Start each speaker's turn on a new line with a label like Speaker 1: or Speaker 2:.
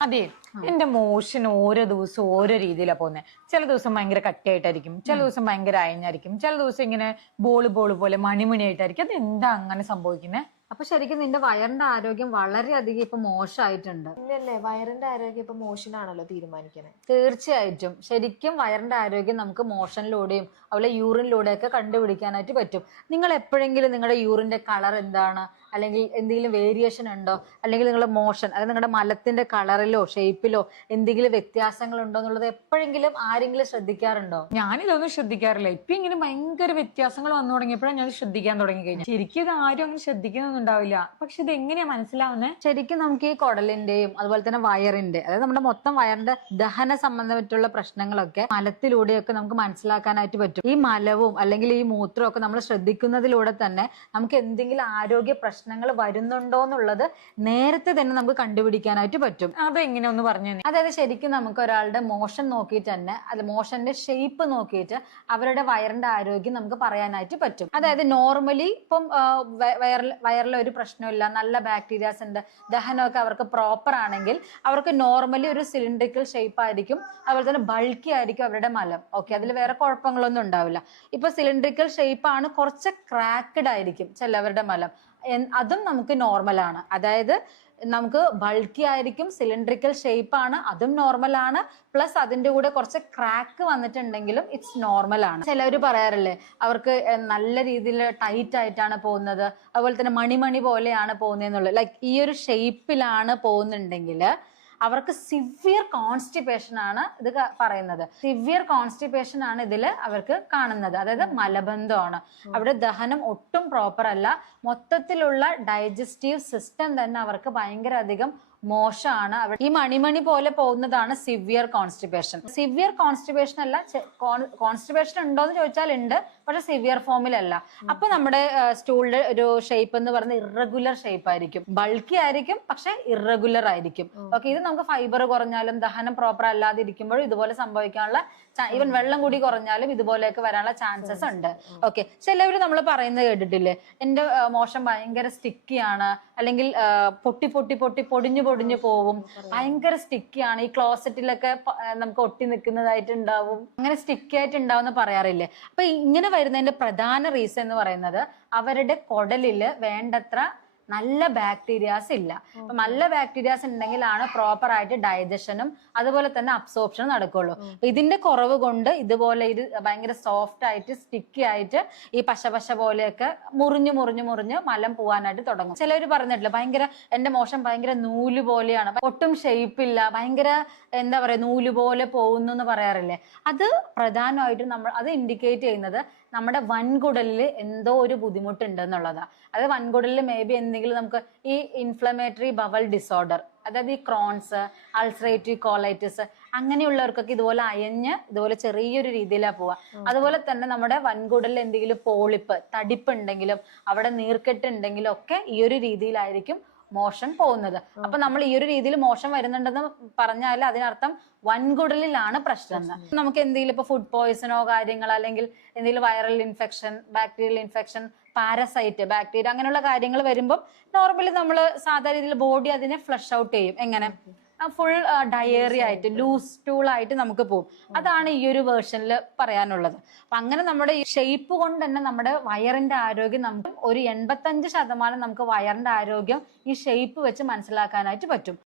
Speaker 1: അതെ. എന്റെ മോഷൻ ഓരോ ദിവസവും ഓരോ രീതിയിലാ പോകുന്നത് ചില ദിവസം ഭയങ്കര കട്ടിയായിട്ടായിരിക്കും ചില ദിവസം ഭയങ്കര അയഞ്ഞായിരിക്കും ചില ദിവസം ഇങ്ങനെ ബോൾ ബോൾ പോലെ മണിമണിയായിട്ടായിരിക്കും. അത് എന്താ അങ്ങനെ സംഭവിക്കുന്നത്
Speaker 2: അപ്പൊ ശരിക്കും നിന്റെ വയറിന്റെ ആരോഗ്യം വളരെയധികം ഇപ്പൊ മോശമായിട്ടുണ്ട്
Speaker 3: ഇല്ലല്ലേ വയറിന്റെ ആരോഗ്യം ഇപ്പൊ മോഷനാണല്ലോ തീരുമാനിക്കണേ
Speaker 2: തീർച്ചയായിട്ടും. ശരിക്കും വയറിന്റെ ആരോഗ്യം നമുക്ക് മോഷനിലൂടെയും അതുപോലെ യൂറിനിലൂടെയൊക്കെ കണ്ടുപിടിക്കാനായിട്ട് പറ്റും. നിങ്ങൾ എപ്പോഴെങ്കിലും നിങ്ങളുടെ യൂറിന്റെ കളർ എന്താണ്? അല്ലെങ്കിൽ എന്തെങ്കിലും വേരിയേഷൻ ഉണ്ടോ? അല്ലെങ്കിൽ നിങ്ങളുടെ മോഷൻ അതായത് നിങ്ങളുടെ മലത്തിന്റെ കളറിലോ ഷേപ്പിലോ എന്തെങ്കിലും വ്യത്യാസങ്ങൾ ഉണ്ടോ എന്നുള്ളത് എപ്പോഴെങ്കിലും ആരെങ്കിലും ശ്രദ്ധിക്കാറുണ്ടോ?
Speaker 1: ഞാനിതൊന്നും ശ്രദ്ധിക്കാറില്ല. ഇപ്പൊ ഇങ്ങനെ ഭയങ്കര വ്യത്യാസങ്ങൾ വന്നു തുടങ്ങിയപ്പോഴാണ് ഞാൻ ശ്രദ്ധിക്കാൻ തുടങ്ങി കഴിഞ്ഞു ശരിക്കും ഇത് ആരും അങ്ങനെ ശ്രദ്ധിക്കുന്നൊന്നും ഉണ്ടാവില്ല. പക്ഷെ ഇത് എങ്ങനെയാ മനസ്സിലാവുന്നത്
Speaker 2: ശരിക്കും നമുക്ക് ഈ കുടലിന്റെയും അതുപോലെ തന്നെ വയറിന്റെ അതായത് നമ്മുടെ മൊത്തം വയറിന്റെ ദഹന സംബന്ധമായിട്ടുള്ള പ്രശ്നങ്ങളൊക്കെ മലത്തിലൂടെയൊക്കെ നമുക്ക് മനസ്സിലാക്കാനായിട്ട് പറ്റും. ഈ മലവും അല്ലെങ്കിൽ ഈ മൂത്രവും ഒക്കെ നമ്മൾ ശ്രദ്ധിക്കുന്നതിലൂടെ തന്നെ നമുക്ക് എന്തെങ്കിലും ആരോഗ്യ പ്രശ്നങ്ങൾ വരുന്നുണ്ടോ എന്നുള്ളത് നേരത്തെ തന്നെ നമുക്ക് കണ്ടുപിടിക്കാനായിട്ട് പറ്റും.
Speaker 1: അതെങ്ങനെ ഒന്ന് പറഞ്ഞു
Speaker 2: അതായത് ശരിക്കും നമുക്ക് ഒരാളുടെ മോഷൻ നോക്കിയിട്ട് തന്നെ അത് മോഷന്റെ ഷേപ്പ് നോക്കിയിട്ട് അവരുടെ വയറിന്റെ ആരോഗ്യം നമുക്ക് പറയാനായിട്ട് പറ്റും. അതായത് നോർമലി ഇപ്പം വയറിൽ വയറിൽ വയറിലെ ഒരു പ്രശ്നമില്ല നല്ല ബാക്ടീരിയാസ് ഉണ്ട് ദഹനമൊക്കെ അവർക്ക് പ്രോപ്പർ ആണെങ്കിൽ അവർക്ക് നോർമലി ഒരു സിലിണ്ടറിക്കൽ ഷേപ്പ് ആയിരിക്കും അതുപോലെ തന്നെ ബൾക്കി ആയിരിക്കും അവരുടെ മലം. ഓക്കെ അതിൽ വേറെ കുഴപ്പങ്ങളൊന്നും ഉണ്ടാവില്ല. ഇപ്പൊ സിലിണ്ടറിക്കൽ ഷേപ്പ് ആണ് കുറച്ച് ക്രാക്കഡ് ആയിരിക്കും ചിലവരുടെ മലം. അതും നമുക്ക് നോർമലാണ് അതായത് നമുക്ക് ബൾക്കി ആയിരിക്കും സിലിണ്ടറിക്കൽ ഷേപ്പ് ആണ് അതും നോർമൽ ആണ്. പ്ലസ് അതിന്റെ കൂടെ കുറച്ച് ക്രാക്ക് വന്നിട്ടുണ്ടെങ്കിലും ഇറ്റ്സ് നോർമൽ ആണ്. ചിലവർ പറയാറില്ലേ അവർക്ക് നല്ല രീതിയിൽ ടൈറ്റ് ആയിട്ടാണ് പോകുന്നത്. അതുപോലെ തന്നെ മണിമണി പോലെയാണ് പോകുന്നതെന്നുള്ളത്. ലൈക്ക് ഈ ഒരു ഷേപ്പിലാണ് പോകുന്നുണ്ടെങ്കിൽ അവർക്ക് സിവിയർ കോൺസ്റ്റിപ്പേഷൻ ആണ് ഇത് പറയുന്നത്. സിവിയർ കോൺസ്റ്റിപ്പേഷൻ ആണ് ഇതിൽ അവർക്ക് കാണുന്നത്. അതായത് മലബന്ധമാണ്. അവിടെ ദഹനം ഒട്ടും പ്രോപ്പർ അല്ല. മൊത്തത്തിലുള്ള ഡൈജസ്റ്റീവ് സിസ്റ്റം തന്നെ അവർക്ക് ഭയങ്കര അധികം മോശമാണ്. അവർ ഈ മണിമണി പോലെ പോകുന്നതാണ് സിവിയർ കോൺസ്റ്റിപ്പേഷൻ സിവിയർ കോൺസ്റ്റിപ്പേഷൻ അല്ല കോൺസ്റ്റിപ്പേഷൻ ഉണ്ടോ എന്ന് ചോദിച്ചാൽ ഉണ്ട് പക്ഷെ സിവിയർ ഫോമിലല്ല. അപ്പൊ നമ്മുടെ സ്റ്റൂളിന്റെ ഒരു ഷേപ്പ് എന്ന് പറയുന്നത് ഇറഗുലർ ഷേപ്പ് ആയിരിക്കും. ബൾക്കി ആയിരിക്കും പക്ഷെ ഇറഗുലർ ആയിരിക്കും. ഓക്കെ. ഇത് നമുക്ക് ഫൈബർ കുറഞ്ഞാലും ദഹനം പ്രോപ്പർ അല്ലാതെ ഇരിക്കുമ്പോഴും ഇതുപോലെ സംഭവിക്കാനുള്ള ഈവൻ വെള്ളം കൂടി കുറഞ്ഞാലും ഇതുപോലെയൊക്കെ വരാനുള്ള ചാൻസസ് ഉണ്ട്. ഓക്കെ ചിലവർ നമ്മൾ പറയുന്നത് കേട്ടിട്ടില്ലേ? എന്റെ മോശം ഭയങ്കര സ്റ്റിക്കിയാണ് അല്ലെങ്കിൽ പൊട്ടി പൊട്ടി പൊട്ടി പൊടിഞ്ഞു പൊടിഞ്ഞു പോവും. ഭയങ്കര സ്റ്റിക്കിയാണ് ഈ ക്ലോസറ്റിലൊക്കെ നമുക്ക് ഒട്ടി നിൽക്കുന്നതായിട്ട് ഉണ്ടാവും അങ്ങനെ സ്റ്റിക്കി ആയിട്ട് ഉണ്ടാവും എന്ന് പറയാറില്ലേ? അപ്പൊ ഇങ്ങനെ വരുന്നതിന്റെ പ്രധാന റീസൺ എന്ന് പറയുന്നത് അവരുടെ കുടലിൽ വേണ്ടത്ര നല്ല ബാക്ടീരിയാസ് ഇല്ല. അപ്പൊ നല്ല ബാക്ടീരിയാസ് ഉണ്ടെങ്കിലാണ് പ്രോപ്പർ ആയിട്ട് ഡൈജഷനും അതുപോലെ തന്നെ അബ്സോർപ്ഷനും നടക്കുള്ളൂ. അപ്പൊ ഇതിന്റെ കുറവ് കൊണ്ട് ഇതുപോലെ ഇത് ഭയങ്കര സോഫ്റ്റ് ആയിട്ട് സ്റ്റിക്കി ആയിട്ട് ഈ പശ പശ പോലെയൊക്കെ മുറിഞ്ഞു മുറിഞ്ഞു മുറിഞ്ഞ് മലം പോവാനായിട്ട് തുടങ്ങും. ചിലർ പറഞ്ഞിട്ടില്ല ഭയങ്കര എന്റെ മോശം ഭയങ്കര നൂൽ പോലെയാണ്. ഒട്ടും ഷേപ്പ് ഇല്ല. ഭയങ്കര എന്താ പറയാ നൂൽ പോലെ പോകുന്നു എന്ന് പറയാറില്ലേ? അത് പ്രധാനമായിട്ടും നമ്മൾ അത് ഇൻഡിക്കേറ്റ് ചെയ്യുന്നത് നമ്മുടെ വൻകുടലിൽ എന്തോ ഒരു ബുദ്ധിമുട്ടുണ്ട് എന്നുള്ളതാണ് അത് വൻകുടലിൽ മേ ബി എന്തെങ്കിലും നമുക്ക് ഈ ഇൻഫ്ലമേറ്ററി ബവൽ ഡിസോർഡർ അതായത് ഈ ക്രോൺസ് അൾസറേറ്റീവ് കോളൈറ്റിസ് അങ്ങനെയുള്ളവർക്കൊക്കെ ഇതുപോലെ അയഞ്ഞ് ഇതുപോലെ ചെറിയൊരു രീതിയിലാണ് പോവുക അതുപോലെ തന്നെ നമ്മുടെ വൻകുടലിൽ എന്തെങ്കിലും പോളിപ്പ് തടിപ്പ് ഉണ്ടെങ്കിലും അവിടെ നീർക്കെട്ട് ഉണ്ടെങ്കിലും ഒക്കെ ഈ ഒരു രീതിയിലായിരിക്കും മോഷൻ പോകുന്നത്. അപ്പൊ നമ്മൾ ഈ ഒരു രീതിയിൽ മോശം വരുന്നുണ്ടെന്ന് പറഞ്ഞാൽ അതിനർത്ഥം വൻകുടലിലാണ് പ്രശ്നം. നമുക്ക് എന്തെങ്കിലും ഇപ്പൊ ഫുഡ് പോയിസണോ കാര്യങ്ങൾ അല്ലെങ്കിൽ എന്തെങ്കിലും viral infection bacterial infection parasite bacteria അങ്ങനെയുള്ള കാര്യങ്ങൾ വരുമ്പോൾ നോർമലി നമ്മൾ സാധാരണ രീതിയിൽ ബോഡി അതിനെ ഫ്ലഷ് ഔട്ട് ചെയ്യും. എങ്ങനെ? ഫുൾ ഡയറി ആയിട്ട് ലൂസ് ടൂൾ ആയിട്ട് നമുക്ക് പോകും അതാണ് ഈ ഒരു വേർഷനിൽ പറയാനുള്ളത്. അപ്പൊ അങ്ങനെ നമ്മുടെ ഈ ഷേപ്പ് കൊണ്ട് തന്നെ നമ്മുടെ വയറിന്റെ ആരോഗ്യം നമുക്ക് ഒരു എൺപത്തഞ്ച് ശതമാനം നമുക്ക് വയറിന്റെ ആരോഗ്യം ഈ ഷേപ്പ് വെച്ച് മനസ്സിലാക്കാനായിട്ട് പറ്റും.